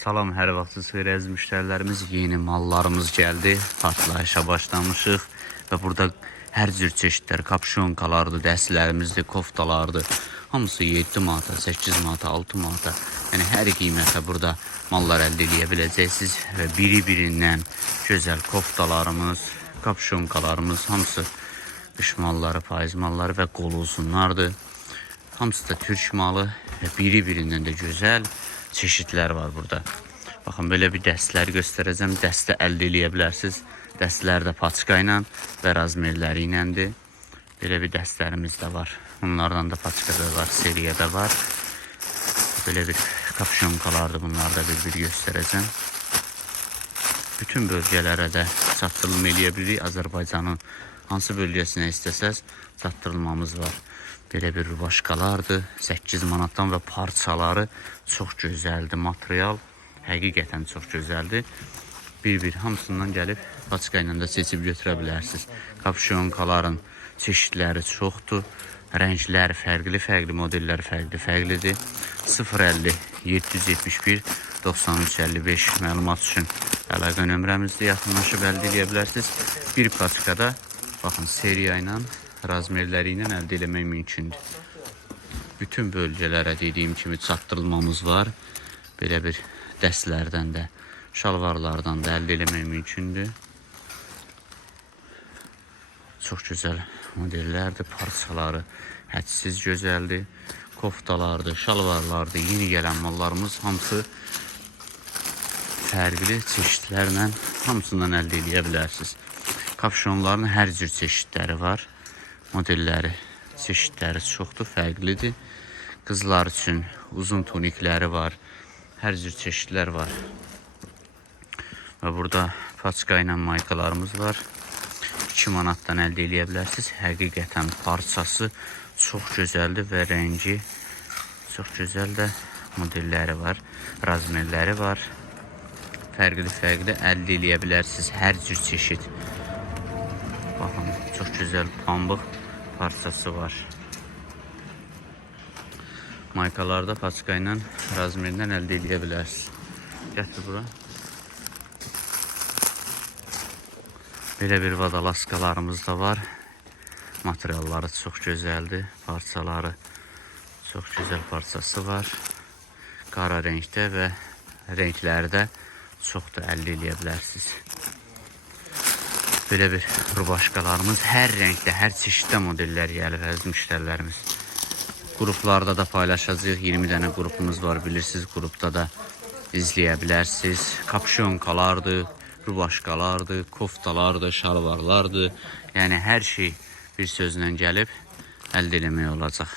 Salam, hər vaxtınız xeyir əziz müştərilərimiz. Yeni mallarımız gəldi. Partlayışa başlamışıq və burada hər cür çeşidlər, kapşonkalardır, dəstlərimizdir, koftalardır. Hamısı 7 manata, 8 manata, 6 manata. Yəni hər qiymətə burada mallar əldə edə biləcəksiniz və biri-birindən gözəl koftalarımız, kapşonkalarımız hamısı qış malları, payız malları və qol uzunlardır. Hamısı da türk malı və biri-birindən də gözəl çeşidlər var burada. Baxın belə bir dəstləri göstərəcəm. Dəstə əldə eləyə bilərsiniz. Dəstələr də paçka ilə və razmerləri iləndir. Belə bir dəstlərimiz də var. Bunlardan da paçka da var, seriya da var. Belə bir kapşonkalardır. Bunları da bir-bir göstərəcəm. Bütün bölgələrə də çatdırılma eləyə bilirik. Azərbaycanın hansı bölgəsinə istəsəz çatdırılmamız var. Belə bir rubaşkalardır. 8 manatdan və parçaları çox gözəldir. Material həqiqətən çox gözəldir. Bir-bir hamısından gəlib paçka ilə də seçib götürə bilərsiniz. Kapşonkaların çeşidləri çoxdur. Rənglər fərqli-fərqli, modellər fərqli-fərqlidir. 050 771 9355 məlumat üçün əlaqə nömrəmizdə yaxınlaşıb əldə edə bilərsiniz. Bir paçkada baxın seriya ilə razmerləri ilə əldə etmək mümkündür. Bütün bölgələrə dediyim kimi çatdırılmamız var. Belə bir dəstlərdən də, şalvarlardan da əldə etmək mümkündür. Çox gözəl modellərdir, parçaları hədsiz gözəldir. Koftalardır, şalvarlardır, yeni gələn mallarımız hamısı fərqli çeşidlərlə hamısından əldə edə bilərsiniz. Kapşonların hər cür çeşidləri var. Modelləri, çeşidləri çoxdur, fərqlidir. Qızlar üçün uzun tunikləri var. Hər cür çeşidlər var. Və burada paçka ilə maykalarımız var. 2 manatdan əldə edə bilərsiniz. Həqiqətən parçası çox gözəldir və rəngi çox gözəl də modelləri var, razmerləri var. Fərqli-fərqli əldə edə bilərsiniz hər cür çeşid. Baxın, çox gözəl pambıq parçası var. Maykalarda razmerdən əldə edə bilərsiniz. Gətir bura. Belə bir vadalaskalarımız da var. Materialları çox gözəldir. Parçaları çox gözəl parçası var. Qara rəngdə və rəngləri də çoxdur əldə edə bilərsiniz. Belə bir rubaşkalarımız hər rəngdə, hər çeşiddə modellər gəlir əziz müştərilərimiz. Qruplarda da paylaşacağıq. 20 dənə qrupumuz var, bilirsiniz. Qrupda da izləyə bilərsiniz. Kapşonkalardır, rubaşkalardır, koftalardır, şalvarlardır. Yəni hər şey bir sözlə gəlib əldə eləmək olacaq.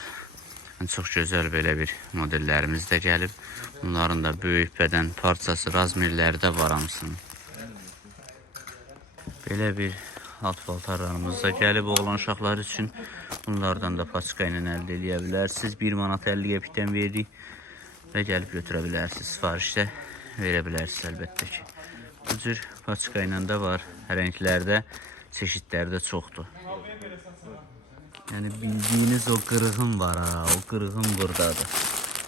Çox gözəl belə bir modellərimiz də gəlib. Bunların da böyük bədən parçası, razmerləri də var hamısının. Belə bir alt paltarlarımız da gəlib oğlan uşaqları üçün. Bunlardan da paçka ilə əldə edə bilərsiniz. 1 manat 50 qəpikdən veririk və gəlib götürə bilərsiniz. Sifarişdə verə bilərsiniz əlbəttə ki. Bu cür paçka ilə də var. Rənglərdə, çeşidləri də çoxdur. Yəni bildiyiniz o qırığım var ha, o qırığım buradadır.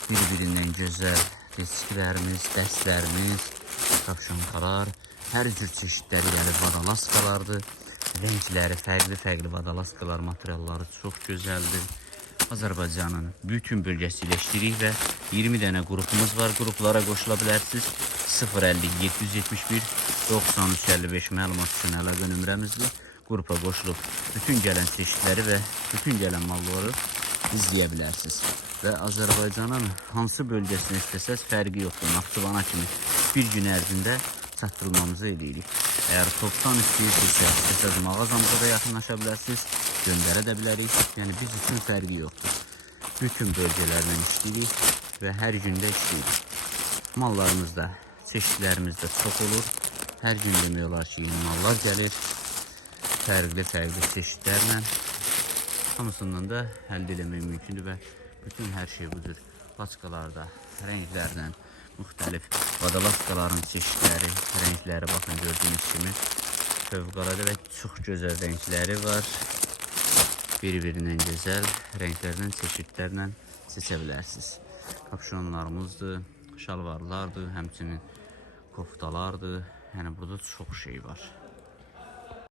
Bir-birindən gözəl disklərimiz, dəstlərimiz, kapşonkalar, hər cür çeşidləri gəlib vadalaskalardır. Rəngləri fərqli-fərqli vadalaskalar, materialları çox gözəldir. Azərbaycanın bütün bölgəsi ilə işləyirik və 20 dənə qrupumuz var. Qruplara qoşula bilərsiniz. 050 771 9355 məlumat üçün əlaqə nömrəmizdir. Qrupa qoşulub bütün gələn çeşidləri və bütün gələn malları izləyə bilərsiniz. Və Azərbaycanın hansı bölgəsini istəsəz fərqi yoxdur. Naxçıvana kimi bir gün ərzində çatdırılmamızı eləyirik. Əgər topdan istəyirsinizsə, istəsəz mağazamıza da yaxınlaşa bilərsiniz, göndərə də bilərik. Yəni biz üçün fərqi yoxdur. Bütün bölgələrlə işləyirik və hər gündə işləyirik. Mallarımız da, çeşidlərimiz də olur. Hər gün demək olar ki, yeni mallar gəlir. Fərqli-fərqli çeşidlərlə hamısından da əldə etmək mümkündür və bütün hər şey bu cür paçkalarda, rənglərlə müxtəlif vadalaskaların çeşidləri, rəngləri baxın gördüyünüz kimi fövqəladə və çox gözəl rəngləri var. Bir-birindən gözəl rənglərdən, çeşidlərlə seçə bilərsiniz. Kapşonlarımızdır, şalvarlardır, həmçinin koftalardır. Yəni burada çox şey var.